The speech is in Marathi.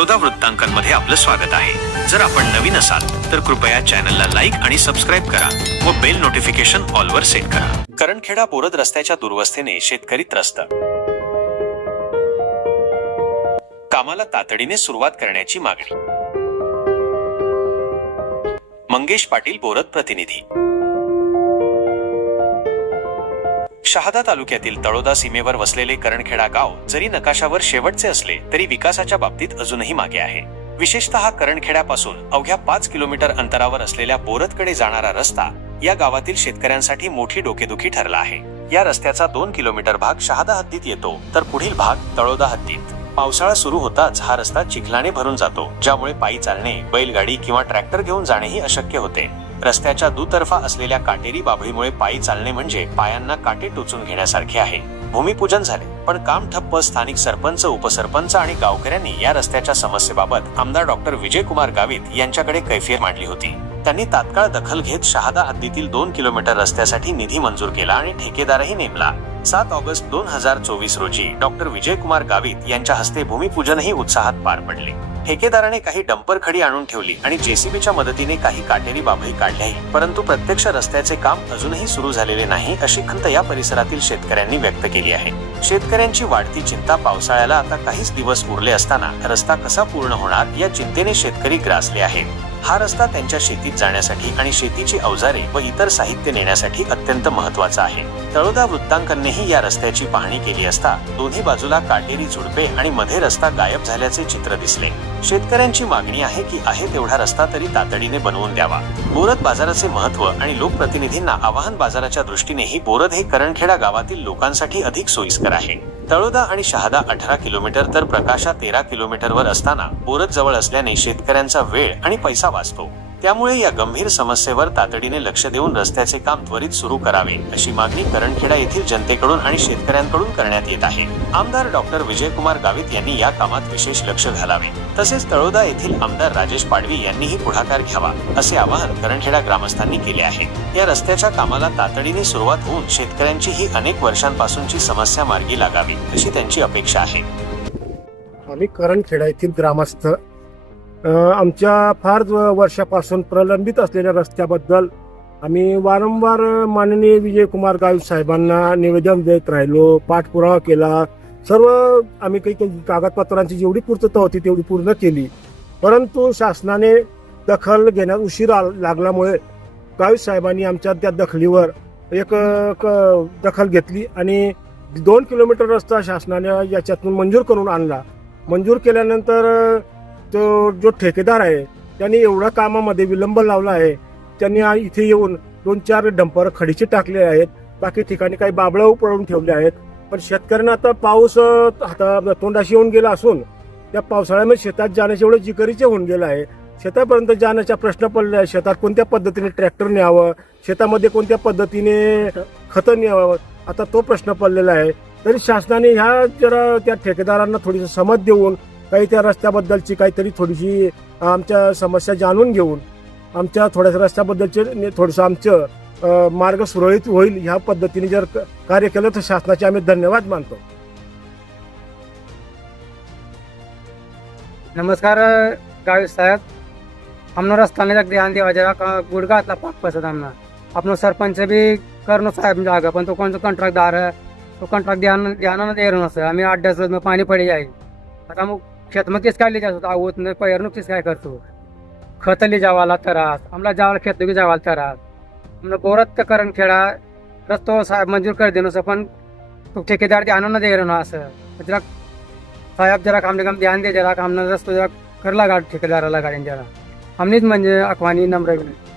बडोदा वृत्तांकनमध्ये आपलं स्वागत आहे. जर आपण नवीन असाल तर कृपया चॅनलला लाईक आणि सबस्क्राईब करा व बेल नोटिफिकेशन ऑलवर सेट करा. करणखेडा बोरद रस्त्याच्या दुर्वस्थेने शेतकरी त्रस्त. कामाला तातडीने सुरुवात करण्याची मागणी. मंगेश पाटील बोरद प्रतिनिधी. शहादा तालुक्यातील तळोदा सीमेवर वसलेले करणखेडा गाव जरी नकाशावर शेवटचे असले तरी विकासाच्या बाबतीत अजूनही मागे आहे. विशेषतः करणखेड्यापासून अवघ्या पाच किलोमीटर अंतरावर असलेल्या बोरतकडे जाणारा रस्ता या गावातील शेतकऱ्यांसाठी मोठी डोकेदुखी ठरला आहे. या रस्त्याचा दोन किलोमीटर भाग शहादा हद्दीत येतो तर पुढील भाग तळोदा हद्दीत. पावसाळा सुरू होताच हा रस्ता चिखलाने भरून जातो ज्यामुळे पायी चालणे बैलगाडी किंवा ट्रॅक्टर घेऊन जाणेही अशक्य होते. रस्त्याच्या दुतर्फा असलेल्या काटेरी बाभळीमुळे पायी चालणे म्हणजे पायांना काटे टोचून घेण्यासारखे आहे. भूमिपूजन झाले पण काम ठप्प स्थानिक सरपंच उपसरपंच आणि गावकऱ्यांनी या रस्त्याच्या समस्येबाबत आमदार डॉक्टर विजयकुमार गावित यांच्याकडे कैफियत मांडली होती. त्यांनी तात्काळ दखल घेत शहादा हद्दीतील दोन किलोमीटर रस्त्यासाठी निधी मंजूर केला आणि ठेकेदारही नेमला. सात ऑगस्ट दोन हजार चोवीस रोजी डॉक्टर विजयकुमार गावित यांच्या हस्ते भूमिपूजनही उत्साहात पार पडले. ठेकेदाराने काही डंपर खडी आणून ठेवली आणि जेसीबीच्या मदतीने काही काटेरी बाभळी काढल्याही परंतु प्रत्यक्ष रस्त्याचे काम अजूनही सुरू झालेले नाही अशी खंत या परिसरातील शेतकऱ्यांनी व्यक्त केली आहे. शेतकऱ्यांची वाढती चिंता पावसाळ्याला आता काहीच दिवस उरले असताना रस्ता कसा पूर्ण होणार या चिंतेने शेतकरी ग्रासले आहेत. हा रस्ता त्यांच्या शेतीत जाण्यासाठी आणि शेतीची अवजारे व इतर साहित्य नेण्यासाठी अत्यंत महत्त्वाचा आहे. तळोदा वृत्तांकननेही या रस्त्याची पाहणी केली असता दोन्ही बाजूला काटेरी झुडपे आणि मध्ये रस्ता गायब झाल्याचे चित्र दिसले. शेतकऱ्यांची मागणी आहे की आहे तेवढा रस्ता तरी तातडीने बनवून द्यावा. बोरद बाजाराचे महत्त्व आणि लोकप्रतिनिधींना आवाहन बाजाराच्या दृष्टीनेही बोरद हे करणखेडा गावातील लोकांसाठी अधिक सोयीस्कर आहे. तळोदा आणि शहादा अठरा किलोमीटर तर प्रकाशा तेरा किलोमीटरवर असताना बोरद जवळ असल्याने शेतकऱ्यांचा वेळ आणि पैसा वाचतो. त्यामुळे या गंभीर समस्येवर तातडीने लक्ष देऊन रस्त्याचे काम त्वरित सुरू करावे अशी मागणी करणखेडा येथील जनतेकडून आणि शेतकऱ्यांकडून करण्यात येत आहे. आमदार डॉक्टर विजयकुमार गावित यांनी या कामात विशेष लक्ष घालावे. तसेच तळोदा येथील आमदार राजेश पाडवी यांनीही पुढाकार घ्यावा असे आवाहन करणखेडा ग्रामस्थांनी केले आहे. या रस्त्याच्या कामाला तातडीने सुरुवात होऊन शेतकऱ्यांची ही अनेक वर्षांपासूनची समस्या मार्गी लागावी अशी त्यांची अपेक्षा आहे. आम्ही करणखेडा येथील ग्रामस्थ आमच्या फार वर्षापासून प्रलंबित असलेल्या रस्त्याबद्दल आम्ही वारंवार माननीय विजयकुमार गावित साहेबांना निवेदन देत राहिलो पाठपुरावा केला. सर्व आम्ही काही काही कागदपत्रांची जेवढी पूर्तता होती तेवढी पूर्ण केली. परंतु शासनाने दखल घेण्यात उशीर लागल्यामुळे गावित साहेबांनी आमच्या त्या दखलीवर एक क- दखल घेतली आणि दोन किलोमीटर रस्ता शासनाने याच्यातून मंजूर करून आणला. मंजूर केल्यानंतर तो जो ठेकेदार आहे त्यांनी एवढ्या कामामध्ये विलंब लावला आहे. त्यांनी इथे येऊन दोन चार डंपर खडीचे टाकले आहेत. बाकी ठिकाणी काही बाबळं उपळून ठेवले आहेत. पण शेतकऱ्यांना आता पाऊस आता तोंडाशी येऊन गेला असून त्या पावसाळ्यामध्ये शेतात जाण्याचे एवढं जिकरीचे होऊन गेलं आहे. शेतापर्यंत जाण्याचा प्रश्न पडला आहे शेतात कोणत्या पद्धतीने ट्रॅक्टर न्यावं? शेतामध्ये कोणत्या पद्धतीने खतं न्यावं? आता तो प्रश्न पडलेला आहे. तरी शासनाने ह्या जरा त्या ठेकेदारांना थोडीसं समज देऊन काही त्या रस्त्याबद्दलची काहीतरी थोडीशी आमच्या समस्या जाणून घेऊन आमच्या थोड्याशा रस्त्याबद्दलचे थोडंसं आमचं मार्ग सुरळीत होईल ह्या पद्धतीने जर कार्य केलं तर शासनाचे आम्ही धन्यवाद मानतो. नमस्कार गावी साहेब. आमनं रस्त्याने जग ध्यान देवाच्या का गुडघातला पाक पसत आमना. आपण सरपंच बी करणं साहेब जागा पण तो कोणता कंत्राटदार है तो कंत्राट ध्यान ध्यानानं दे रहा सर आम्ही आठ दिवस में पाणी पडी जाईल. आता मग शेतमध्येच काय लिहिजा आवत नाही पैर किस काय करतो खत ली जावाला तरास। आम्हाला जावाला खेत की जावाला त्रास। आम्हाला बोरत करण खेळा रस्तो साहेब मंजूर कर देणं असं पण तू ठेकेदार ध्यानानं दे रहा असं जरा साहेब जरा आमने काम ध्यान दे जरा आमनं रस्तो जरा करला गाड ठेकेदाराला गाड्यान जरा। आमनीच म्हणजे अखवानी नम्र विनंती